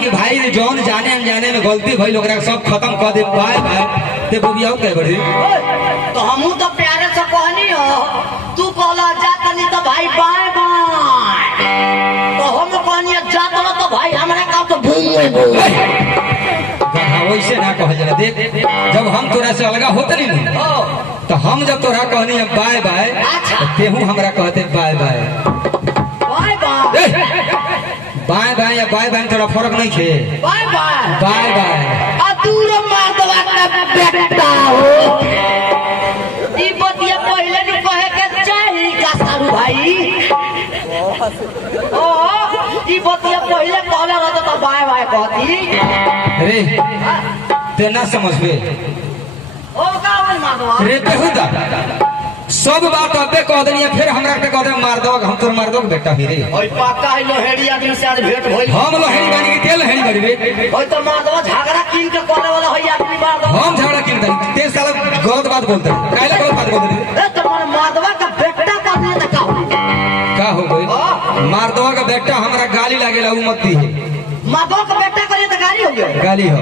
कि भाई जौन जाने अनजाने में गलती भइल ओकरा सब खत्म कर दे बाय बाय ते बबियाओ कह बड़ी तो हमू तो प्यारे से कहनी हो तू कहला जा तनी तो भाई बाय बाय तो हम कहनी जा तो भाई हमरा का तो वैसे ना कह जरा देख जब हम तोरा से अलगा होते नहीं तो हम जब तोरा कहनी है बाय बाय तेहू हमरा कहते bye bye bye bye bye bye या बाय बाय तोरा फर्क नहीं खे बाय बाय बाय बाय अतूर माधवा का बेटा हो ई बतिया पहले नहीं कहे के चाहिए का सारू भाई ओ ई बतिया पहले कहले रहत तो बाय बाय कहती रे ते ना समझबे ओ का बोल माधवा रे बेहुदा सब बात अबे कह देनी फिर हमरा के कह दे मार दो हम तोर मार दो बेटा ही रे ओई पाका है लोहेड़ी आदमी से आज भेंट होई हम लोहेड़ी बानी के तेल हेड़ी बानी रे ओई तो माधवा झगड़ा किन के करे वाला है आदमी बात हम झगड़ा किन दे ते साला गलत बात बोलते काहेला गलत बात बोलते रे ए तुम्हारे माधवा का बेटा करने न का हो गई मार दो का बेटा हमरा गाली लागेला उ मत दी माधवा का बेटा करे तो गाड़ी हो गया गाली हो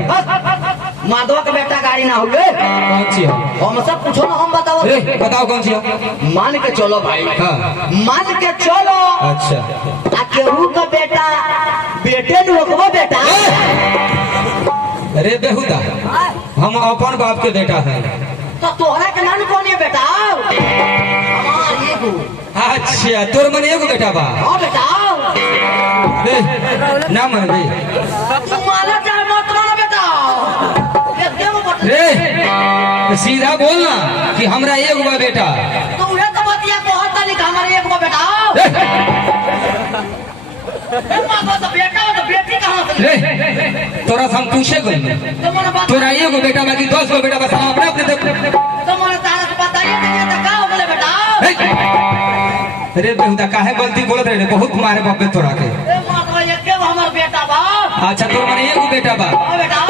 माधवा का बेटा गाड़ी ना हो गए कौन सी हो हम सब पूछो ना हम बताओ रे बताओ कौन सी हो मान के चलो भाई हाँ मान के चलो अच्छा आ केहू का बेटा बेटे न होगो बेटा अरे बेहुदा हम अपन बाप के बेटा है तो तोहरा के नाम कौन है बेटा हमार एगो अच्छा तोर मन एगो बेटा बा हां बेटा ना मन बे तू माला चाहे मत माना बेटा रे सीधा बोलना कि हमरा एगो बा बेटा तो उहे तो बतिया कहत नहीं हमारे एगो बेटा तो बेटा तो बेटी कहां से रे तोरा से हम पूछे गई तो मन बात तोरा एगो बेटा बाकी 10 गो बेटा बस हम अपने अपने देख तो मन तारा से बताइए तो का हो बोले बेटा रे बेहुदा काहे गलती बोलत रे बहुत मारे बाप तोरा के ए माधवा ये के हमर बेटा बा अच्छा तोर माने एगो बेटा बा बेटा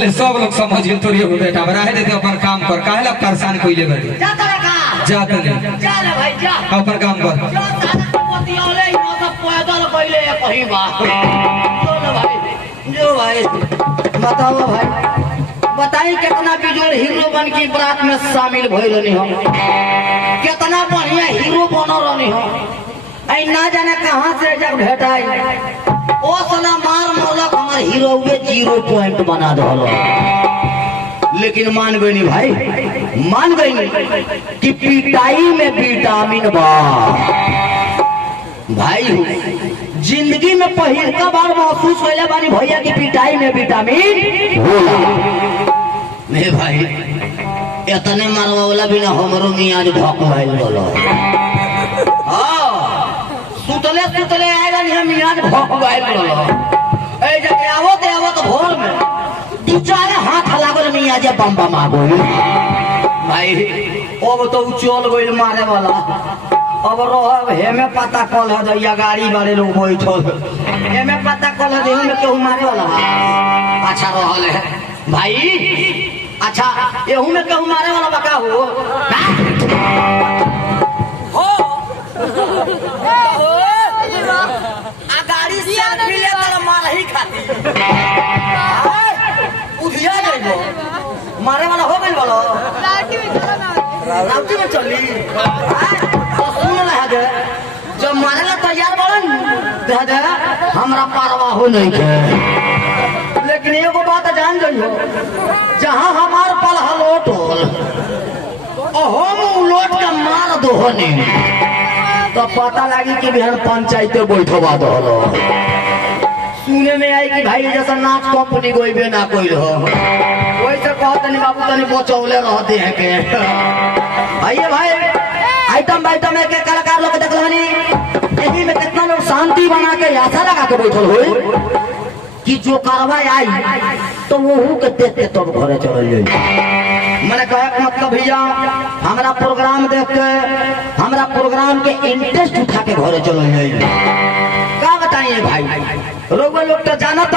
ले सब लोग समझिए तोर एगो बेटा बा रहे देते अपन काम कर काहेला परेशान कोइले बड़ी जा तारा का जा तने जा ले भाई जा अपन काम कर जा तारा बतियाले ई सब पैदल कइले कहीं बा चलो भाई जो भाई बताओ भाई बताई कितना बिजोड़ हीरो बन के बारात में शामिल भइल नहीं हो कितना बढ़िया हीरो बनो रहनी हो आई ना जाने कहां से जब भेटाई ओ सला मार मोलक हमार हीरो हुए 0 पॉइंट बना दहलो लेकिन मान गई नहीं भाई मान गई नहीं कि पिटाई में विटामिन बा भाई जिंदगी में पहली का बार महसूस होले बानी भैया की पिटाई में विटामिन होला मेरे भाई इतने मारवा वाला बिना हमरो मियाज भकवाइल बोलो हां सुतले सुतले आइला नहीं मियाज भकवाइल बोलो ए जे आवत भोर में दू चार हाथ लागल मियाज बम बम आ गई भाई अब तो चल गइल मारे वाला अब रह हेमे पता कल है दैया गाड़ी वाले लोग बैठल हेमे पता कल है देहु में केहू मारे वाला अच्छा रहल है भाई अच्छा एहू में केहू मारे वाला बका हो आ गाड़ी से ले तर मार ही खाती उधिया गइलो मारे वाला हो गइल वाला लाठी में चली सुन रहा है जब मारे ला तैयार बड़न दे हमरा पारवा हो नहीं है लेकिन एगो बात जान जइयो जहां हमार पल हलोट होल हम उलोट के मार दो होने तो पता लगी कि बिहार पंचायते बैठवा दो सुने में आई कि भाई जैसा नाच कंपनी गोइबे ना कोई हो वैसे कहत नहीं बाबू तनी बचौले रहते हैं के आइए भाई आइटम बाइटम एक कलाकार लोग देख लो यही में कितना लोग शांति बना के आशा लगा के बैठल हो कि जो कार्रवाई आई तो वो के देखते तब तो घरे चल जाए मैंने कहा मतलब भैया हमारा प्रोग्राम देख के हमारा प्रोग्राम के इंटरेस्ट उठा के घरे चल जाए क्या बताइए भाई लोग तो जाना